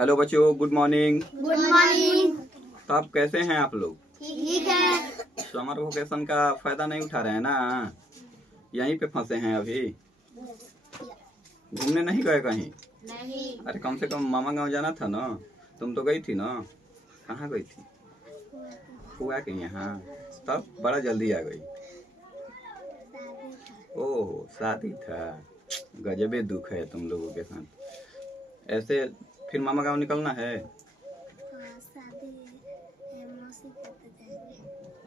Hello बच्चों, good morning. Good morning. तो आप कैसे हैं आप लोग? ठीक है। समर वेकेशन का फायदा नहीं उठा रहे हैं ना? यहीं पे फंसे हैं अभी? घूमने नहीं गए कहीं? नहीं। अरे कम से कम मामा गांव जाना था ना। तुम तो गई थी ना? कहाँ गई थी? हुआ के यहाँ? तब बड़ा जल्दी आ गई। ओह, शादी था। गजबे दुख है तुम लोगों के साथ। ऐसे फिर मामा गांव निकलना है?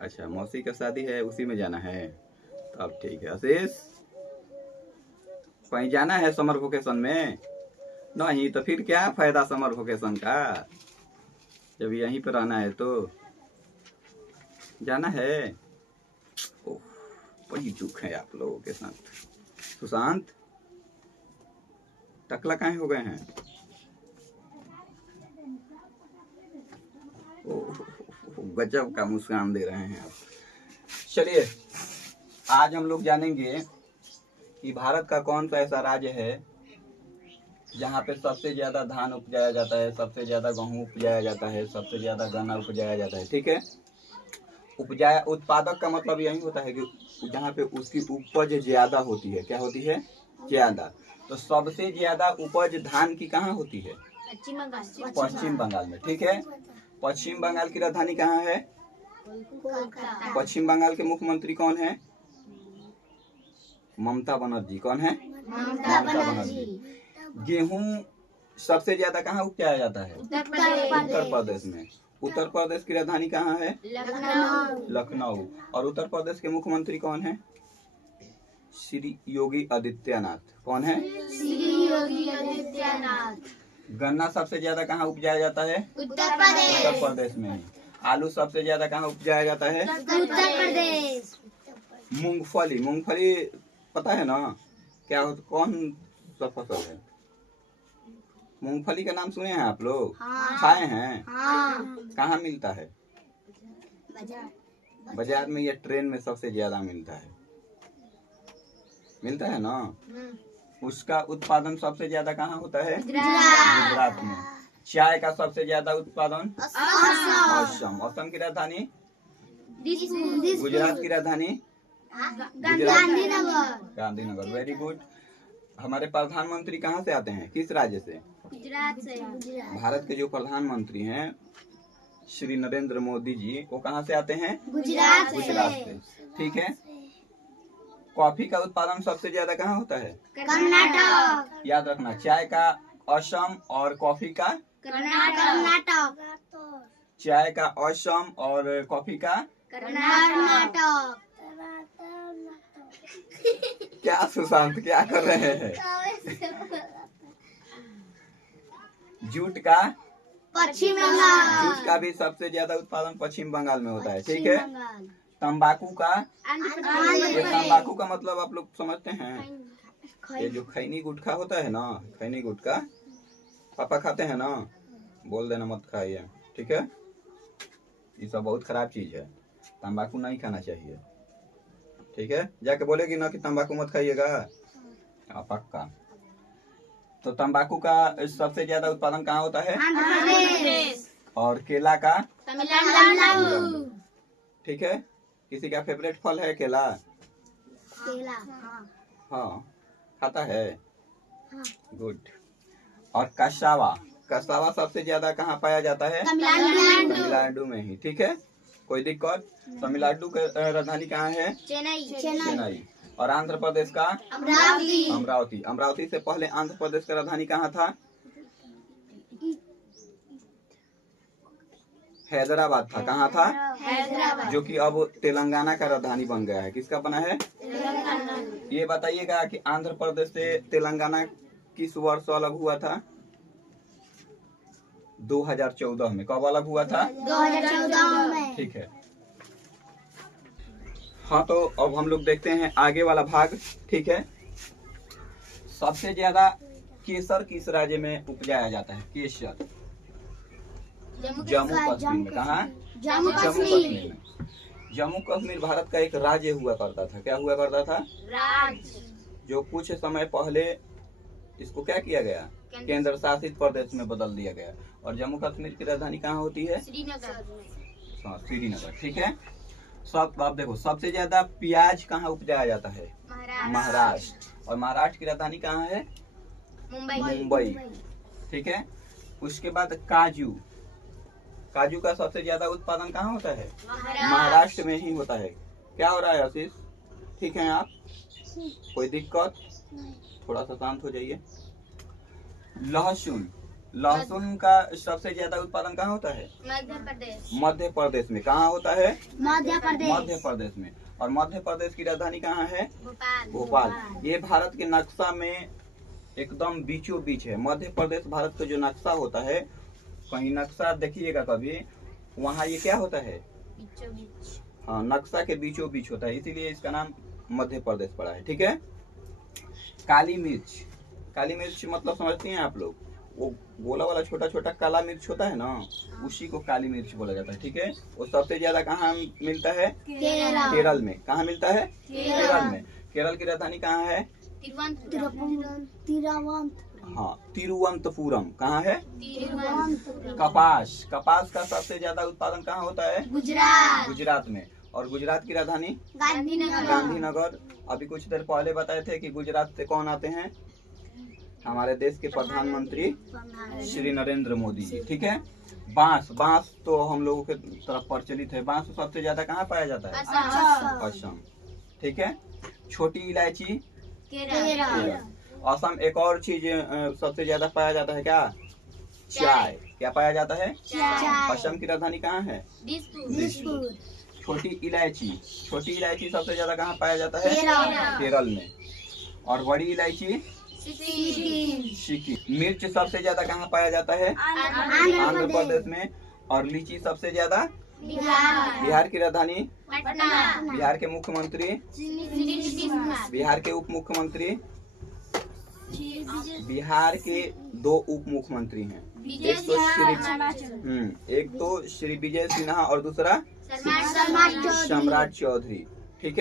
अच्छा, मौसी का शादी है, उसी में जाना है। तब ठीक है। आशीष, कहीं जाना है समर वेकेशन में? नहीं तो फिर क्या फायदा समर वेकेशन का, जब यहीं पर रहना है तो जाना है। ओह, बड़ी दुख है आप लोगों के साथ। सुशांत, टकला कहाँ हो गए हैं? ओह, गजब का मुस्कान दे रहे हैं आप। चलिए, आज हम लोग जानेंगे कि भारत का कौन सा ऐसा राज्य है जहाँ पे सबसे ज्यादा धान उपजाया जाता है, सबसे ज्यादा गेहूँ उपजाया जाता है, सबसे ज्यादा गन्ना उपजाया जाता है। ठीक है, उपजाया, उत्पादक का मतलब यही होता है कि जहाँ पे उसकी उपज ज्यादा होती है। क्या होती है? ज्यादा। तो सबसे ज्यादा उपज धान की कहाँ होती है? पश्चिम बंगाल में। ठीक है, पश्चिम बंगाल की राजधानी कहाँ है? पश्चिम बंगाल के मुख्यमंत्री कौन है? ममता बनर्जी। कौन है? ममता बनर्जी। गेहूं सबसे ज्यादा कहाँ उपजाया जाता है? उत्तर प्रदेश में। उत्तर प्रदेश की राजधानी कहाँ है? लखनऊ। और उत्तर प्रदेश के मुख्यमंत्री कौन है? श्री योगी आदित्यनाथ। कौन है? श्री योगी आदित्यनाथ। गन्ना सबसे ज्यादा कहाँ उपजाया जाता है? उत्तर प्रदेश। उत्तर प्रदेश में ही। आलू सबसे ज्यादा कहाँ उपजाया जाता है? उत्तर प्रदेश। मूंगफली, मूंगफली पता है ना क्या हो, कौन सा फसल है? मूंगफली का नाम सुने हैं आप लोग? हाँ। खाए हैं? हाँ। कहाँ मिलता है? बाजार में या ट्रेन में सबसे ज्यादा मिलता है? मिलता है ना? उसका उत्पादन सबसे ज्यादा कहाँ होता है? गुजरात में। चाय का सबसे ज्यादा उत्पादन असम। असम की राजधानी? गुजरात की राजधानी? गांधीनगर। Very good. हमारे प्रधानमंत्री कहाँ से आते हैं, किस राज्य से? गुजरात से। भारत के जो प्रधानमंत्री हैं श्री नरेंद्र मोदी जी, वो कहाँ से आते हैं? गुजरात से। ठीक है। कॉफी का उत्पादन सबसे ज्यादा कहाँ होता है? कर्नाटक। याद रखना, चाय का असम और कॉफी का कर्नाटक। चाय का असम और कॉफी का कर्नाटक। क्या सुशांत, क्या कर रहे हैं? जूट का? पश्चिम बंगाल। जूट का भी सबसे ज्यादा उत्पादन पश्चिम बंगाल में होता है। ठीक है। तंबाकू का? ये तंबाकू का मतलब आप लोग समझते हैं? ये जो खैनी गुटखा होता है ना, खैनी गुटखा पापा खाते हैं ना, बोल देना मत खाइए। ठीक है, ये सब बहुत खराब चीज है, तंबाकू नहीं खाना चाहिए। ठीक है, जाके बोलेगी ना कि तंबाकू मत खाइएगा। पक्का। तो तंबाकू का सबसे ज्यादा उत्पादन कहाँ होता है? और केला का? तमिलनाडु। ठीक है। किसी का फेवरेट फल है केला? केला। हाँ, खाता है। गुड। और कसावा, कसावा सबसे ज्यादा कहाँ पाया जाता है? तमिलनाडु में ही। ठीक है, कोई दिक्कत? तमिलनाडु की राजधानी कहाँ है? चेन्नई। और आंध्र प्रदेश का? अमरावती। अमरावती से पहले आंध्र प्रदेश का राजधानी कहाँ था? हैदराबाद था। कहाँ था? हैदराबाद। जो कि अब तेलंगाना का राजधानी बन गया है। किसका बना है? ये बताइएगा कि आंध्र प्रदेश से तेलंगाना किस वर्ष अलग हुआ था? 2014 में। कब अलग हुआ था? 2014 में। ठीक है। हाँ, तो अब हम लोग देखते हैं आगे वाला भाग। ठीक है, सबसे ज्यादा केसर किस राज्य में उपजाया जाता है? केसर जम्मू कश्मीर में। कहाँ? जम्मू कश्मीर में। जम्मू कश्मीर भारत का एक राज्य हुआ करता था। क्या हुआ करता था? राज्य। जो कुछ समय पहले इसको क्या किया गया? केंद्र शासित प्रदेश में बदल दिया गया। और जम्मू कश्मीर की राजधानी कहाँ होती है? हाँ, श्रीनगर। ठीक है। सब आप देखो, सबसे ज्यादा प्याज कहाँ उपजाया जाता है? महाराष्ट्र। और महाराष्ट्र की राजधानी कहाँ है? मुंबई। ठीक है। उसके बाद काजू, काजू का सबसे ज्यादा उत्पादन कहाँ होता है? महाराष्ट्र में ही होता है। क्या हो रहा है आशीष? ठीक है आप? कोई दिक्कत? थोड़ा सा शांत हो जाइए। लहसुन, लहसुन का सबसे ज्यादा उत्पादन कहाँ होता है? मध्य प्रदेश में। कहाँ होता है? मध्य प्रदेश में। और मध्य प्रदेश की राजधानी कहाँ है? भोपाल। ये भारत के नक्शा में एकदम बीचों बीच है। मध्य प्रदेश भारत का जो नक्शा होता है, कहीं नक्शा देखिएगा कभी, वहाँ ये क्या होता है? हाँ, नक्शा के बीचों बीच होता है, इसीलिए इसका नाम मध्य प्रदेश पड़ा है। ठीक है। काली मिर्च, काली मिर्च मतलब समझती हैं आप लोग? वो गोला वाला छोटा छोटा काला मिर्च होता है ना, उसी को काली मिर्च बोला जाता है। ठीक है। वो सबसे ज्यादा कहाँ मिलता है? केरल में। कहाँ मिलता है? केरल में। केरल की राजधानी कहाँ है? हाँ, तिरुवनंतपुरम। कहाँ है? कपास, कपास का सबसे ज्यादा उत्पादन कहाँ होता है? गुजरात में। और गुजरात की राजधानी? गांधीनगर। अभी कुछ देर पहले बताए थे कि गुजरात से कौन आते हैं? हमारे देश के प्रधानमंत्री श्री नरेंद्र मोदी जी। ठीक है। बांस, बांस तो हम लोगों के तरफ प्रचलित है। बांस सबसे ज्यादा कहाँ पाया जाता है? असम। ठीक है। छोटी इलायची? असम। एक और चीज सबसे ज्यादा पाया जाता है, क्या? चाय। क्या पाया जाता है? असम की राजधानी कहाँ है? दिसपुर। छोटी इलायची, छोटी इलायची सबसे ज्यादा कहाँ पाया जाता है? केरल में। और बड़ी इलायची? सिक्किम। मिर्च सबसे ज्यादा कहाँ पाया जाता है? आंध्र प्रदेश में। और लीची सबसे ज्यादा? बिहार की राजधानी? बिहार के मुख्यमंत्री? बिहार के उप मुख्यमंत्री? बिहार के 2 उप मुख्यमंत्री हैं। एक तो श्री विजय सिन्हा और दूसरा सम्राट चौधरी।